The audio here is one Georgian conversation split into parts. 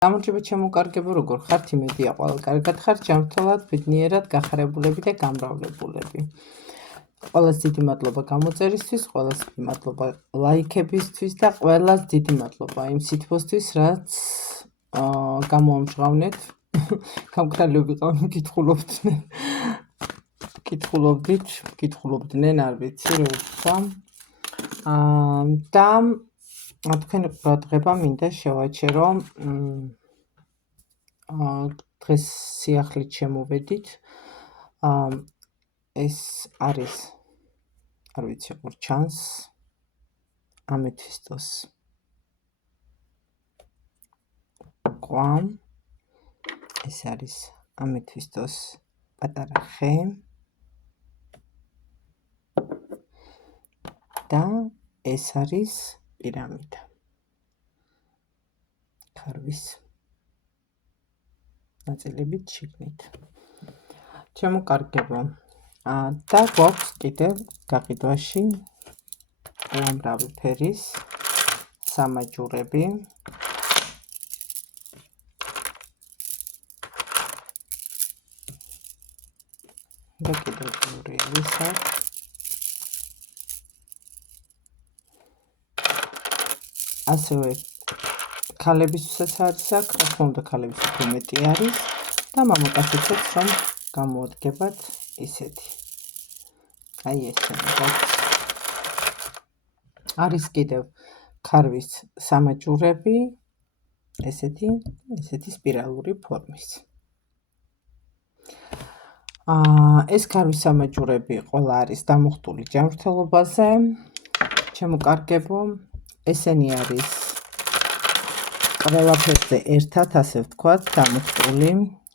გამარჯობა ჩემო როგორ ხართ? იმედია ყველა კარგად ხართ, ჯანმრთელად, ბედნიერად, გახარებულები და გამრავლებულები. ყველას დიდი მადლობა გამოწერისთვის, ყველას დიდი მადლობა ლაიქებისთვის და ყველას დიდი მადლობა იმ სითბოსთვის, რაც გამოამჟღავნეთ. გამკრალები ვიყავ, კითხულობდნენ, არ ვიცი რა ვთქვა. და თქვენი ყურადღება მინდა შევაჩერო დღეს სიახლით შემოვედით. ეს არის, არ ვიცი, როგორ ჩანს, ამეთვისტოს ყვა. ეს არის ამეთვისტოს პატარა ხე და ეს არის პირამიდა. ქარვის ნაწილებით შიგნით. ჩემო კარგებო, და გვაქვს კიდევ გაყიდვაში უამრავი ფერის სამაჯურები. და კიდევ ორი არის აქ. ასევე ქალებისთვისაც არის აქ, რა უნდა ქალების უფრო მეტი არის და მამაკაცებსაც რომ გამოადგებათ ისეთი. აი ესე გვაქვს. არის კიდევ ქარვის სამაჯურები, ესეთი სპირალური ფორმის. ეს ქარვის სამაჯურები ყველა არის დამუხტული ჯანმრთელობაზე. ჩემო კარგებო, ესენი არის ყველაფერზე ერთად, ასე ვთქვათ, დამუხტული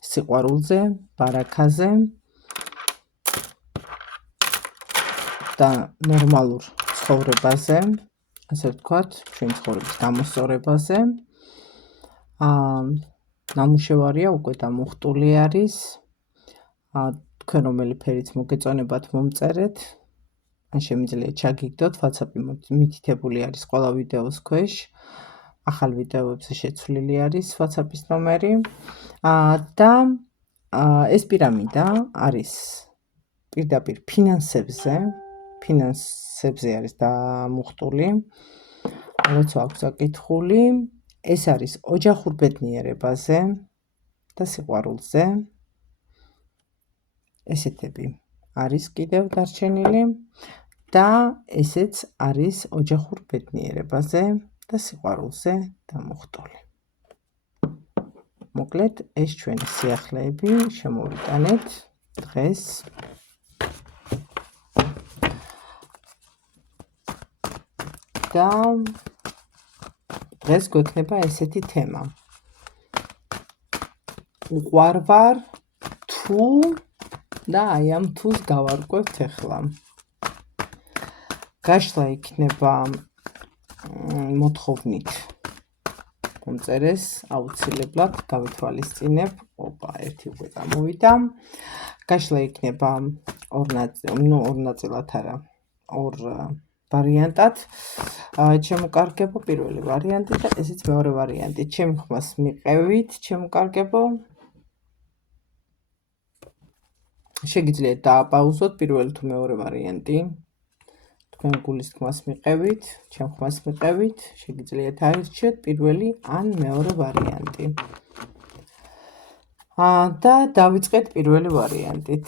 სიყვარულზე, ბარაქაზე და ნორმალურ ცხოვრებაზე, ასე ვთქვათ, ჩვენი ცხოვრების გამოსწორებაზე. ნამუშევარია უკვე დამუხტული არის. თქვენ რომელი ფერიც მოგეწონებათ მომწერეთ. ან შემიძლია ჩაგიგდოთ, WhatsApp-ი მითითებული არის ყველა ვიდეოს ქვეშ. ახალ ვიდეოებზე შეცვლილი არის WhatsApp-ის ნომერი. და ეს პირამიდა არის პირდაპირ ფინანსებზე არის დამუხტული. როცა აქვს საკითხული, ეს არის ოჯახურ ბედნიერებაზე და სიყვარულზე. ესეთები არის კიდევ დარჩენილი და ესეც არის ოჯახურ ბედნიერებაზე და სიყვარულზე დამუხტული. მოკლედ, ეს ჩვენი სიახლეები შემოვიტანეთ დღეს. და დღეს გვექნება ესეთი თემა. უყვარვარ თუ და აი ამ თუს გავარკვევთ ახლა. გაშლა იქნება მოთხოვნით მომწერეს აუცილებლად გავითვალისწინებ. ერთი უკვე გამოვიდა. გაშლა იქნება ორ ნაწილად არა, ორ ვარიანტად. ჩემო კარგებო, პირველი ვარიანტი და ესეც მეორე ვარიანტი. ჩემი ხმას მიყევით, ჩემო კარგებო. შეგიძლიათ დააპაუზოთ პირველი თუ მეორე ვარიანტი. თქვენ გულის თქმას მიყევით, ჩემ ხმას მიყევით, შეგიძლიათ აირჩიოთ პირველი ან მეორე ვარიანტი. და დავიწყეთ პირველი ვარიანტით.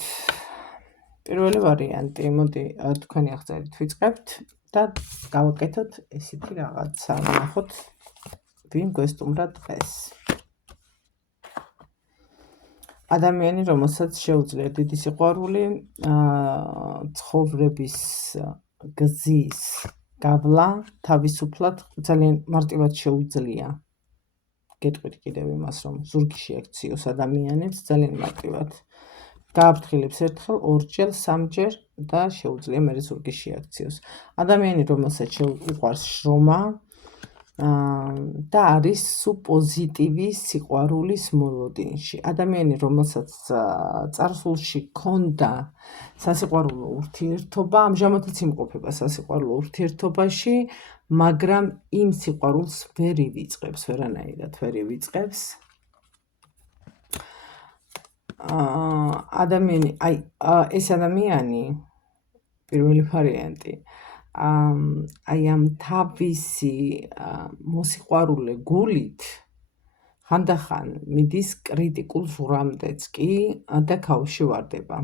პირველი ვარიანტი, მოდი თქვენი აღწერით ვიწყებთ და გავაკეთოთ ესეთი რაღაცა. ნახოთ, ვინ გვესტუმრა დღეს. ადამიანი, რომელსაც შეუძლია დიდი სიყვარული, ცხოვრების გზის გავლა თავისუფლად ძალიან მარტივად შეუძლია. გეტყვით კიდევ იმას, რომ ზურგიში აქციოს ადამიანებს ძალიან მარტივად. გააფრთხილებს ერთხელ, ორჯერ, სამჯერ და შეუძლია მერე ზურგიში აქციოს. ადამიანი, რომელსაც უყვარს შრომა, და არის სუპოზიტივის სიყვარულის მოლოდინში. ადამიანი, რომელსაც წარსულში ჰქონდა სასიყვარულო ურთიერთობა, ამჟამადაც იმყოფება სასიყვარულო ურთიერთობაში, მაგრამ იმ სიყვარულს ვერ ივიწყებს, ვერანაირად ვერ ივიწყებს. ადამიანი, ეს ადამიანი, პირველი ვარიანტი, აი ამ თავისი მოსიყვარულე გულით ხანდახან მიდის კრიტიკულ ზღვრამდეც კი და ქაოსში ვარდება.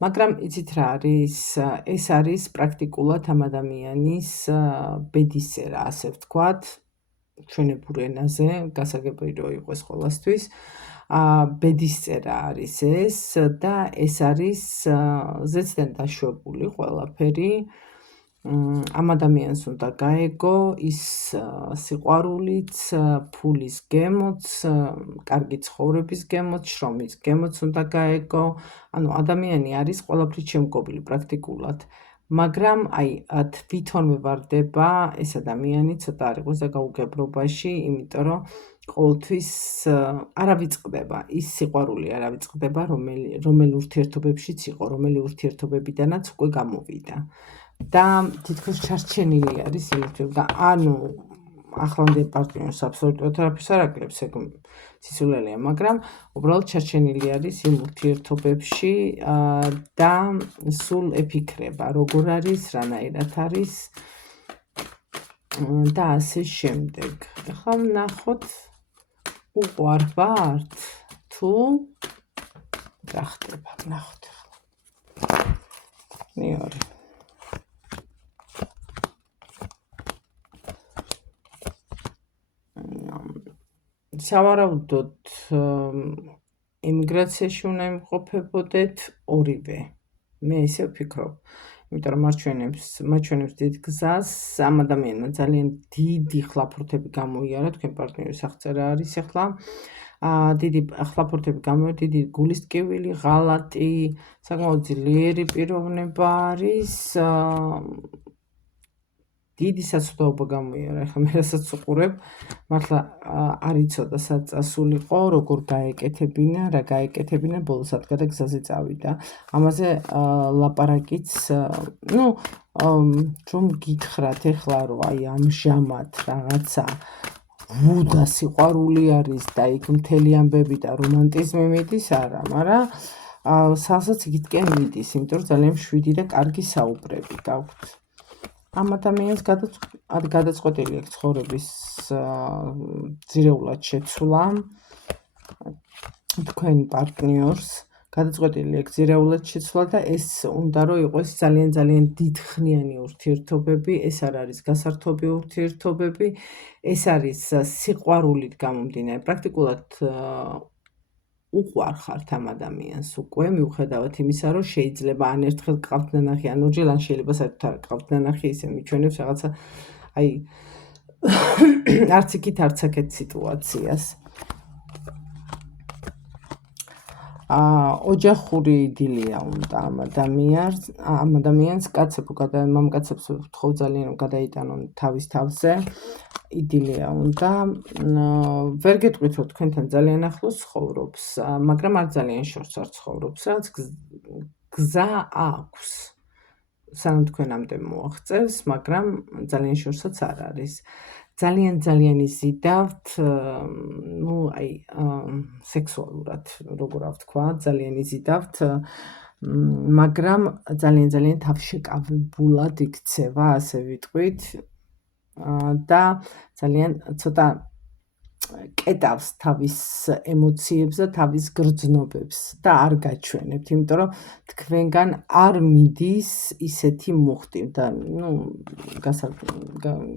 მაგრამ იცით რა არის? ეს არის პრაქტიკულად ამ ადამიანის ბედისწერა, ასე ვთქვათ, ჩვენებურ ენაზე, გასაგებია რომ იყოს ყველასთვის. ბედისწერა არის ეს და ეს არის ზეციდან დაშვებული ყველაფერი. ამ ადამიანს უნდა გაეგო ის სიყვარულიც, ფულის გემოც, კარგი ცხოვრების გემოც, შრომის გემოც უნდა გაეგო. ანუ ადამიანი არის ყველაფრით შემკობილი პრაქტიკულად. მაგრამ აი თვითონვე ვარდება ეს ადამიანი ცოტა არ იყოს და გაუგებრობაში, იმიტომ რომ ყოველთვის არ ავიწყდება ის სიყვარული, არ ავიწყდება, რომელი ურთიერთობებშიც იყო, რომელი ურთიერთობებიდანაც უკვე გამოვიდა. და თითქოს ჩარჩენილი არის იმ ურთიერთობა. ანუ ახლანდელ პარტნიორს აბსოლუტურად არაფერს არ აკლებს, ეგ სისულელეა, მაგრამ უბრალოდ ჩარჩენილი არის იმ ურთიერთობებში და სულ ეფიქრება, როგორ არის, რანაირად არის და ასე შემდეგ. ახლა ვნახოთ, უყვარ ვართ თუ რა ხდება, ვნახოთ ახლა. მეორე. სავარაუდოდ ემიგრაციაში უნდა იმყოფებოდეთ ორივე. მე ესე ვფიქრობ. იმიტომ რომ მაჩვენებს დიდ გზას, ამ ადამიანმა ძალიან დიდი ხლაფურთები გამოიარა, თქვენ პარტნიორის აღწერა არის ახლა. დიდი ხლაფურთები გამოიარა, დიდი გულის ტკივილი, ღალატი, საკმაოდ ძლიერი პიროვნება არის. დიდი საცუდაობა გამოიარა, ახლა მე რასაც ვუყურებ, მართლა არ იცოდა სად წასულიყო, როგორ გაეკეთებინა, რა გაეკეთებინა, ბოლოს ადგა და გზაზე წავიდა. ამაზე ლაპარაკიც, რომ გითხრათ ახლა, რომ აი ამჟამად რაღაცა ვუდა სიყვარული არის და იქ მთელი ამბები და რომანტიზმი მიდის, არა, მაგრამ სალსაც იქითკენ მიდის, იმიტომ რომ ძალიან მშვიდი და კარგი საუბრები გაქვთ. ამ ადამიანს გადაწყვეტილი აქვს ცხოვრების ძირეულად შეცვლა, თქვენ პარტნიორს გადაწყვეტილი აქვს ძირეულად შეცვლა და ეს უნდა რომ იყოს ძალიან დიდხნიანი ურთიერთობები, ეს არ არის გასართობი ურთიერთობები, ეს არის სიყვარულით გამომდინარე, პრაქტიკულად უყვარ ხართ ამ ადამიანს უკვე, მიუხედავად იმისა, რომ შეიძლება ან ერთხელ გყავთ ნანახი, ან ორჯერ, ან შეიძლება საერთოდ არ გყავთ ნანახი, ისე მიჩვენებს რაღაცა აი არც იქით, არც აქეთ სიტუაციას. ოჯახური იდილია უნდა ამ ადამიანს, მამკაცებს ვთხოვ ძალიან რომ გადაიტანონ თავის თავზე. იდილია უნდა, ვერ გეტყვით რომ თქვენთან ძალიან ახლოს ცხოვრობს, მაგრამ არ ძალიან შორს არ ცხოვრობს, რაც გზა აქვს. სანამ თქვენამდე მოაღწევს, მაგრამ ძალიან შორსაც არ არის. ძალიან იზიდავთ, აი სექსუალურად, როგორ ვთქვა, ძალიან იზიდავთ, მაგრამ ძალიან თავშეკავებულად იქცევა, ასე ვიტყვით. და ძალიან ცოტა კეტავს თავის ემოციებს და თავის გრძნობებს და არ გაჩვენებთ, იმიტომ რომ თქვენგან არ მიდის ისეთი მუხტი და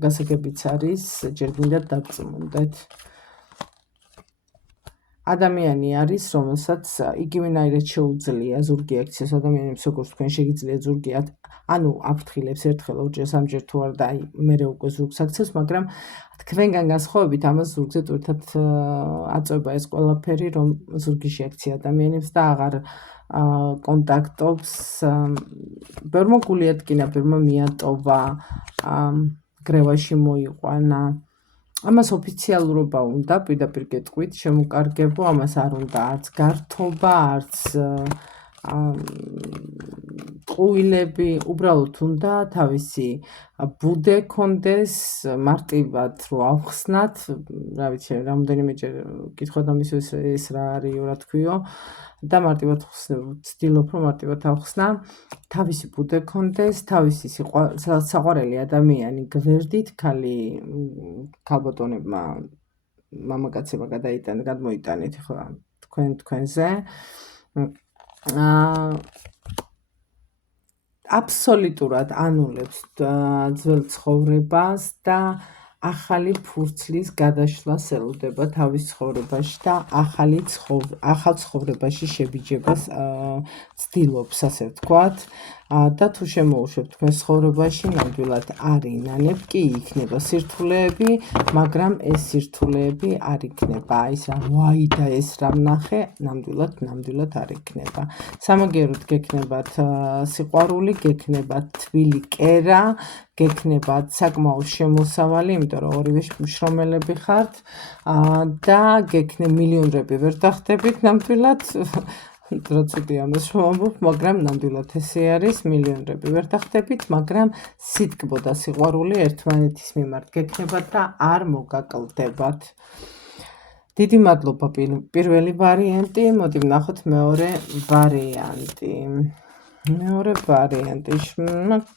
გასაგებიც არის, ჯერ გინდათ დაგწმუნდეთ. ადამიანი არის, რომელსაც იგივენაირად შეუძლია ზურგი აქციას ადამიანებს, როგორც თქვენ შეგიძლიათ ზურგი, ანუ აფრთხილებს ერთხელ, ორჯერ, სამჯერ თუ არა და აი მერე უკვე ზურგს აქცევს, მაგრამ თქვენგან განსხვავებით ამას ზურგზე ტვირთად აწვება ეს ყველაფერი, რომ ზურგი შეაქცია ადამიანებს და აღარ კონტაქტობს ბევრმა გულიადგინა, ბევრმა მიატოვა, გრევაში მოიყვანა. ამას ოფიციალურობა უნდა, პირდაპირ გეტყვით, შემოკარგებო, ამას არ უნდა არც გართობა, არც ყუილები, უბრალოდ უნდა თავისი ბუდე კონდეს, მარტივად რო ავხსნათ, რა ვიცი, რამდენიმეჯერ გითხოთ ამისთვის ეს რა არის, რა თქვიო, და მარტივად ვცდილობ, რომ მარტივად ავხსნა, თავისი ბუდე კონდეს, თავისი საყვარელი ადამიანი გვერდით, ქალბატონებმა მამაკაცებმა გადმოიტანეთ ხო თქვენზე. აბსოლუტურად ანულებს ძველ ცხოვრებას და ახალი ფურცლის გადაშლას ელოდება თავის ცხოვრებაში და ახალ ცხოვრებაში შებიჯებას ცდილობს, ასე ვთქვათ. და თუ შემოუშვებთ თქვენ ცხოვრებაში, ნამდვილად არ ინანებ, კი იქნება სირთულეები, მაგრამ ეს სირთულეები არ იქნება ის რა ვაი და ეს რა ვნახე, ნამდვილად არ იქნება. სამაგიეროდ გექნებათ სიყვარული, გექნებათ თბილი კერა, გექნებათ საკმაო შემოსავალი, იმიტომ რომ ორივე შრომელები ხართ და მილიონრები ვერ დახტებით ნამდვილად. რა ცუდი ამას რომ ამბობ, მაგრამ ნამდვილად ესე არის, მილიონრები ვერ დახტებით, მაგრამ სიტკბო და სიყვარული ერთმანეთის მიმართ გექნებათ და არ მოგაკლდებათ. დიდი მადლობა პირველი ვარიანტი, მოდი ვნახოთ მეორე ვარიანტი. მეორე ვარიანტი,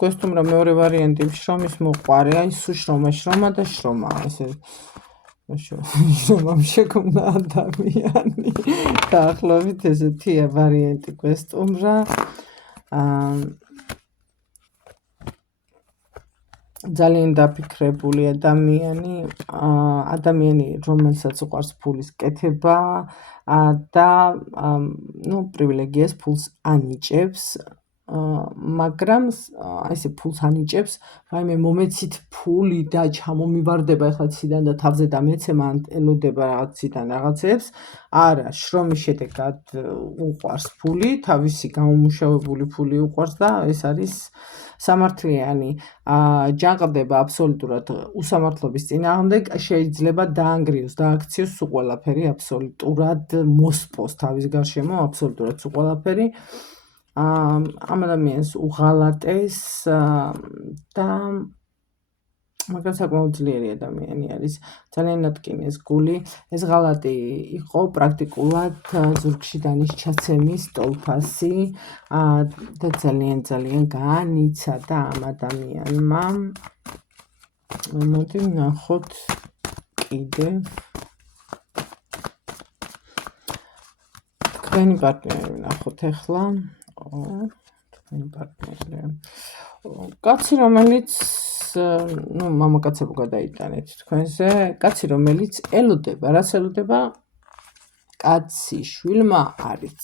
გვესტუმრა მეორე ვარიანტი, შრომის მოყვარე, აი სულ შრომა და შრომა, ესე შრომამ შეგონა ადამიანი. დაახლოებით ესეთია ვარიანტი გვესტუმრა. ძალიან დაფიქრებული ადამიანი, რომელსაც უყვარს ფულის კეთება და პრივილეგიას ფულს ანიჭებს, მაგრამ ესე ფულს ანიჭებს, რაიმე მომეცით ფული და ჩამომივარდება ეხლა ციდან და თავზე დამეცემა ან ელოდება რაღაციდან რაღაცებს. არა, შრომის შედეგად უყვარს ფული, თავისი გამომუშავებული ფული უყვარს და ეს არის სამართლიანი ჯანყდება აბსოლუტურად უსამართლობის წინააღმდეგ, შეიძლება დაანგრიოს, დააქციოს სულ ყველაფერი, აბსოლუტურად მოსპოს თავის გარშემო, აბსოლუტურად სულ ყველაფერი. ამ ადამიანს უღალატეს და მაგრამ საკმაოდ ძლიერი ადამიანი არის, ძალიან ნატკინეს გული. ეს ღალატი იყო პრაქტიკულად ზურგში დანიშჩაცემის ტოლფასი და ძალიან განიცადა ამ ადამიანმა. მოდი ვნახოთ კიდევ თქვენი პარტნიორი ვნახოთ ახლა. თქვენი პარტნიორი. კაცი, რომელიც მამაკაცებო გადაიტანეთ თქვენზე, კაცი, რომელიც ელოდება, რას ელოდება? კაცი შვილმა არიც.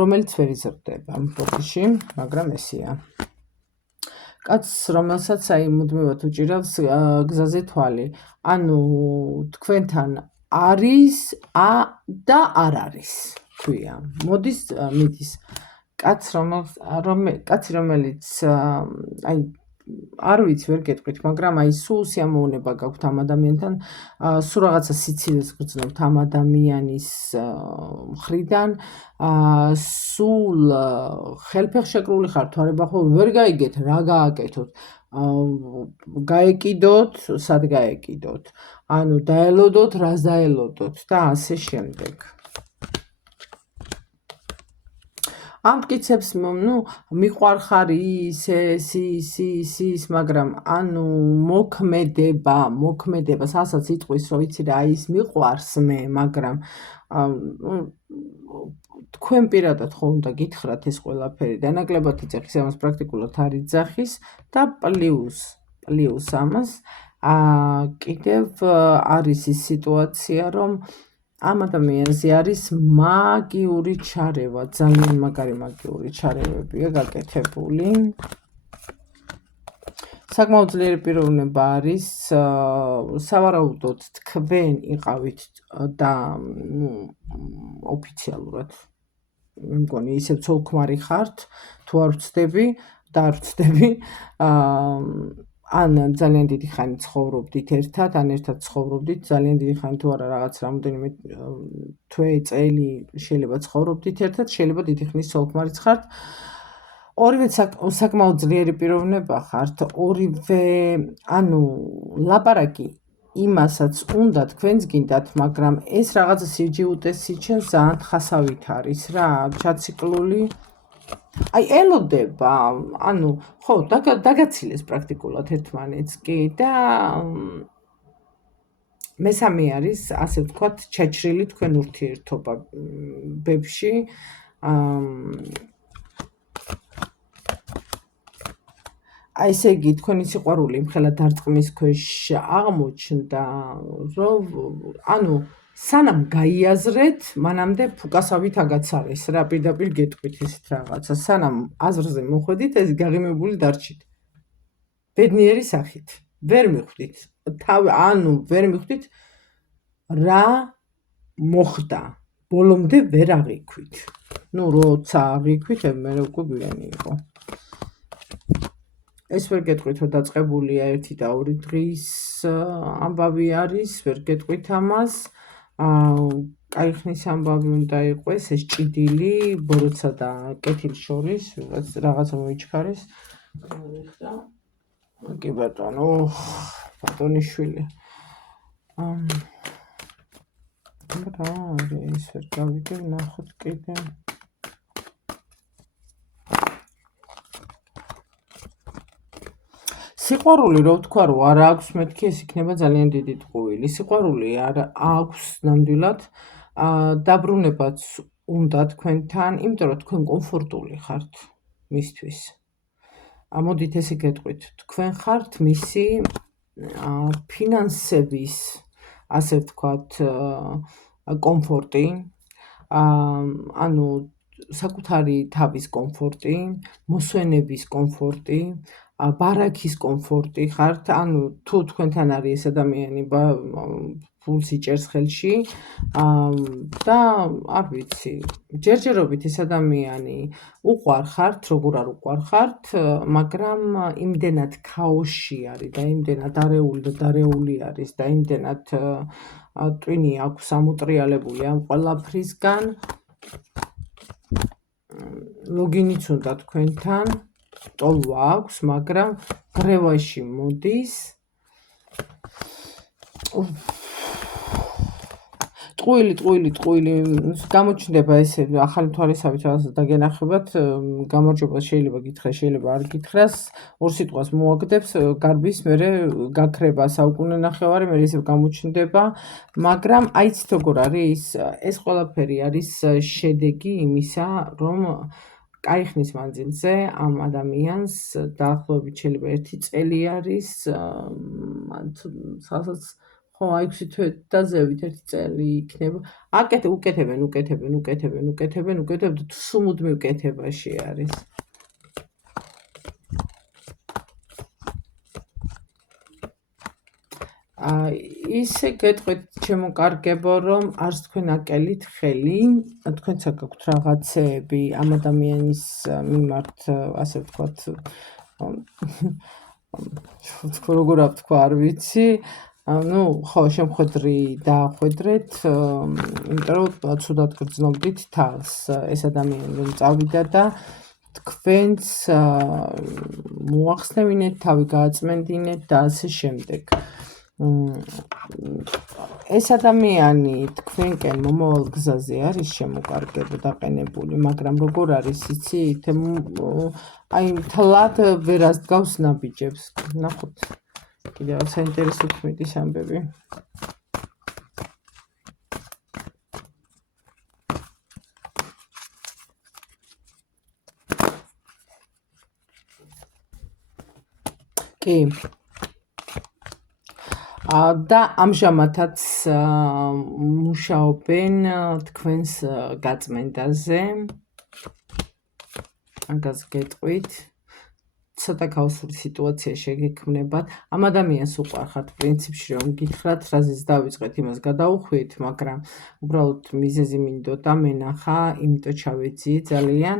რომელიც ვერ იზრდება ბოდიში, მაგრამ ესეა. კაცს, რომელსაც აი მუდმივად უჭირავს გზაზე თვალი. ანუ თქვენთან არის და არ არის, ქვია. მიდის კაცი, რომელიც აი არ ვიცი, ვერ გეტყვით, მაგრამ აი სულ სიამოვნება გაქვთ ამ ადამიანთან, სულ რაღაცა სიცილეს გრძნობთ ამ ადამიანის მხრიდან, სულ ხელფეხშეკრული ხართ, თვარებახო ვერ გაიგეთ, რა გააკეთოთ, გაეკიდოთ, სად გაეკიდოთ, ანუ დაელოდოთ, რას დაელოდოთ და ასე შემდეგ. ამ მტკიცებს, მიყვარხარ ის, მაგრამ ანუ მოქმედება, სასაც იტყვის, რომ ვიცი რა, ის მიყვარს მე, მაგრამ თქვენ პირადად ხო უნდა გითხრათ ეს ყველაფერი და ნაკლებად იძახის, ამას პრაქტიკულად არ იძახის და პლუს ამას კიდევ არის ის სიტუაცია, რომ ამ ადამიანზე არის მაგიური ჩარევა, ძალიან მაგარი მაგიური ჩარევებია გაკეთებული. საკმაოდ ძლიერი პიროვნება არის, სავარაუდოდ თქვენ იყავით და ოფიციალურად მე მგონი ისევ ცოლ-ქმარი ხართ, თუ არ ვცდები და არ ვცდები, ან ძალიან დიდი ხანი ცხოვრობდით ერთად, ან ერთად ცხოვრობდით, ძალიან დიდი ხანი თუ არა რაღაც რამოდენიმე თვე, წელი შეიძლება ცხოვრობდით ერთად, შეიძლება დიდი ხნის ცოლ-ქმარიც ხართ. ორივე საკმაოდ ძლიერი პიროვნება ხართ, ორივე, ანუ ლაპარაკი იმასაც უნდა თქვენს გინდათ, მაგრამ ეს რაღაცა სიჯიუტესიჩენ ძალიან თხასავით არის რა, ჩაციკლული. აი ელოდება, ანუ ხო, დაგაცილეს პრაქტიკულად ერთმანეთს კი და მესამე არის, ასე ვთქვათ, ჩაჭრილი თქვენ ურთიერთობებში. აი ესე იგი, თქვენი სიყვარული იმხელა დარტყმის ქვეშ აღმოჩნდა, რომ ანუ სანამ გაიაზრეთ, მანამდე ფუკასავით აგაცარეს რა, პირდაპირ გეტყვით ესეთ რაღაცა, სანამ აზრზე მოხვედით, ეს გაღიმებული დარჩით. ბედნიერი სახით, ვერ მიხვდით, ანუ ვერ მიხვდით რა მოხდა, ბოლომდე ვერ აღიქვით. ნუ როცა აღიქვით, მე უკვე გვიანი იყო. ეს ვერ გეტყვით, რომ დაწყებულია 1 და 2 დღის ამბავი არის, ვერ გეტყვით ამას. კაი ხნის ამბავი უნდა იყოს, ეს ჭიდილი, ბოროტსა და კეთილს შორის, რაღაცა მოიჩქარეს. კი ბატონო, ბატონიშვილი. რა არის, ვერ გავიგე, ნახოთ კიდე. სიყვარული რო ვთქვა, რომ არ აქვს მეთქი, ეს იქნება ძალიან დიდი ტყუილი. სიყვარული არ აქვს ნამდვილად, დაბრუნებაც უნდა თქვენთან, იმიტომ რომ თქვენ კომფორტული ხართ მისთვის. მოდით ესე გეტყვით, თქვენ ხართ მისი ფინანსების, ასე ვთქვათ, კომფორტი, ანუ საკუთარი თავის კომფორტი, მოსვენების კომფორტი, ბარაქის კომფორტი ხართ, ანუ თუ თქვენთან არის ეს ადამიანი, ფულს იჭერს ხელში და არ ვიცი, ჯერჯერობით ეს ადამიანი უყვარხართ, როგორ არ უყვარხართ, მაგრამ იმდენად ქაოსში არის და იმდენად არეული არის და იმდენად ტვინი აქვს ამოტრიალებული ამ ყველაფრისგან, ლოგინიც უნდა თქვენთან, ტოლვა აქვს, მაგრამ გრევაში მოდის. ტყუილი, გამოჩნდება ესე ახალი თვალისავით რაღაცა დაგენახებათ, გამარჯობა, შეიძლება გითხრას, შეიძლება არ გითხრას, ორ სიტყვას მოაგდებს, გარბის, მერე გაქრება საუკუნე ნახევარი, მერე ისევ გამოჩნდება, მაგრამ აიცით როგორ არის, ეს ყველაფერი არის შედეგი იმისა, რომ კაი ხნის მანძილზე ამ ადამიანს დაახლოებით შეიძლება 1 წელი არის, სადაც ხო, 6 თვე და ზევით 1 წელი იქნება. უკეთებენ და სულ მუდმივ კეთებაში არის. ისე გეტყვით, ჩემო კარგებო, რომ არც თქვენ აკელით ხელი, თქვენცა გაქვთ რაღაცეები ამ ადამიანის მიმართ, ასე ვთქვათ, როგორ ვთქვა, არ ვიცი. ნუ ხო, შემხედრი დაახვედრეთ, იმიტომ რომ ცუდად გრძნობდით თავს, ეს ადამიანი რომ წავიდა და თქვენც მოახსნევინეთ, თავი გააწმენდინეთ და ასე შემდეგ. ეს ადამიანი თქვენკენ მომავალ გზაზე არის შემოკარგება დაყენებული, მაგრამ როგორ არის, იცით, აი თლად ვერას დგავს ნაბიჯებს. ნახოთ, კიდევ საინტერესო თქმის ამბები. კი. და ამჟამადაც მუშაობენ თქვენს გაწმენდაზე. მაგას გეტყვით. ცოტა ქაოსური სიტუაცია შეგექმნებათ. ამ ადამიანს უყვარხართ პრინციპში რომ გითხრათ რაზეც დავიწყეთ იმას გადაუხვიეთ, მაგრამ უბრალოდ მიზეზი მინდოდა მენახა, იმიტომ ჩავეძიე ძალიან.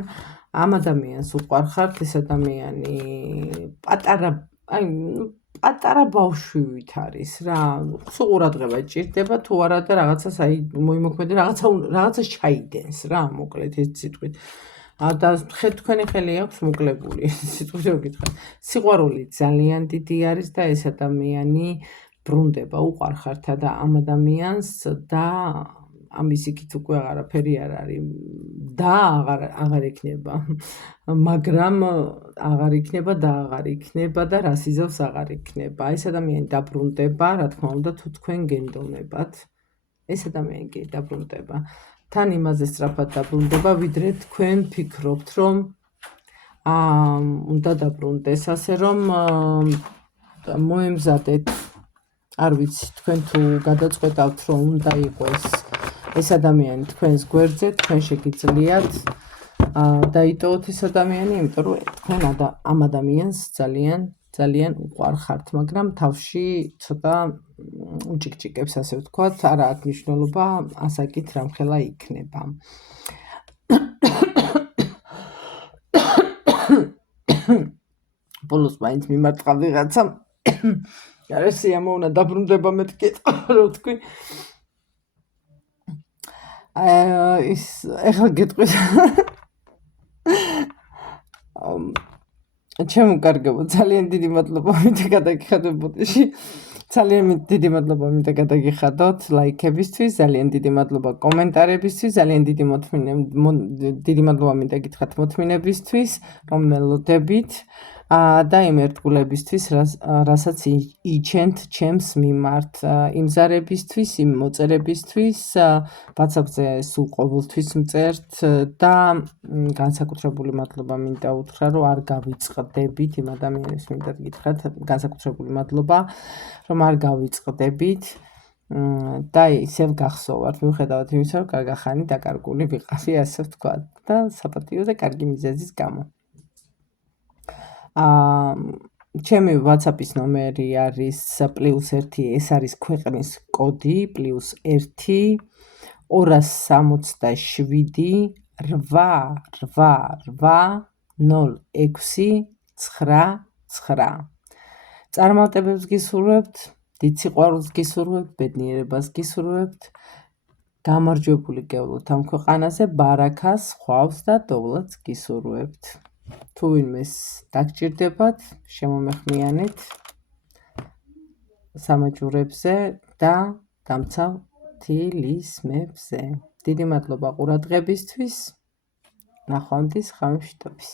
ამ ადამიანს უყვარხართ, ეს ადამიანი პატარა ბავშვივით არის რა. სულ ყურადღება ჭირდება თუ არა და რაღაცას მოიმოქმედა, რაღაცას ჩაიდენს რა, მოკლედ ეს სიტყვით. და თქვენი ხელი აქვს მოკლებული, სიტყვით რომ გითხრათ. სიყვარული ძალიან დიდი არის და ეს ადამიანი ბრუნდება, უყვარხართ და ამ ადამიანს და ამის იქით უკვე აღარაფერი არ არის და აღარ იქნება, მაგრამ აღარ იქნება და აღარ იქნება და რას იზავს აღარ იქნება. ეს ადამიანი დაბრუნდება, რა თქმა უნდა, თუ თქვენ გენდოვნებათ, ეს ადამიანი კი დაბრუნდება. თან იმაზე სწრაფად დაბრუნდება, ვიდრე თქვენ ფიქრობთ, რომ უნდა დაბრუნდეს, ასე რომ მოემზადეთ, არ ვიცი, თქვენ თუ გადაწყვეტავთ, რომ უნდა იყოს ეს ადამიანი თქვენს გვერდზე, თქვენ შეგიძლიათ დაიტოვოთ ეს ადამიანი, იმიტომ რომ თქვენ ამ ადამიანს ძალიან უყვარხართ, მაგრამ თავში ცოტა უჭიკჭიკებს, ასე ვთქვათ, არა აქვს მნიშვნელობა, ასაკით რამხელა იქნება. ბოლოს მაინც მიმართა ვიღაცა, არა სიამოვნა დაბრუნდება მეთქი, რომ თქვი. ის ეხლა გეტყვით. ჩემო კარგებო, ძალიან დიდი მადლობა, მინდა გადაგიხადებოდეში. ძალიან დიდი მადლობა მინდა გადაგიხადოთ ლაიქებისთვის, ძალიან დიდი მადლობა კომენტარებისთვის, ძალიან დიდი მადლობა მინდა გითხრათ მოთმინებისთვის, რომ მელოდებით და იმ ერთგულებისთვის, რასაც იჩენთ ჩემს მიმართ, იმ ზარებისთვის, იმ მოწერებისთვის, WhatsApp-ზე სულ ყოველთვის მწერთ და განსაკუთრებული მადლობა მინდა უთხრა, რომ არ გავიწყდებით იმ ადამიანებს მინდა გითხრათ, განსაკუთრებული მადლობა, რომ არ გავიწყდებით და ისევ გახსოვართ, მიუხედავად იმისა, რომ კარგახანი დაკარგული ვიყავი, ასე ვთქვათ, და საპატიო და კარგი მიზეზის გამო. ჩემი WhatsApp-ის ნომერი არის +1, ეს არის ქვეყნის კოდი +1 267 888 0699. წარმატებებს გისურვებთ, დიდ სიყვარულს გისურვებთ, ბედნიერებას გისურვებთ, გამარჯვებული გევლოთ ამ ქვეყანაზე, ბარაქას, ხვავს და დოვლას გისურვებთ. თუ ვინმეს დაგჭირდებათ, შემომეხმიანეთ სამაჯურებზე და დამცავ თილისმებზე. დიდი მადლობა ყურადღებისთვის. ნახვამდის ხამშტობის.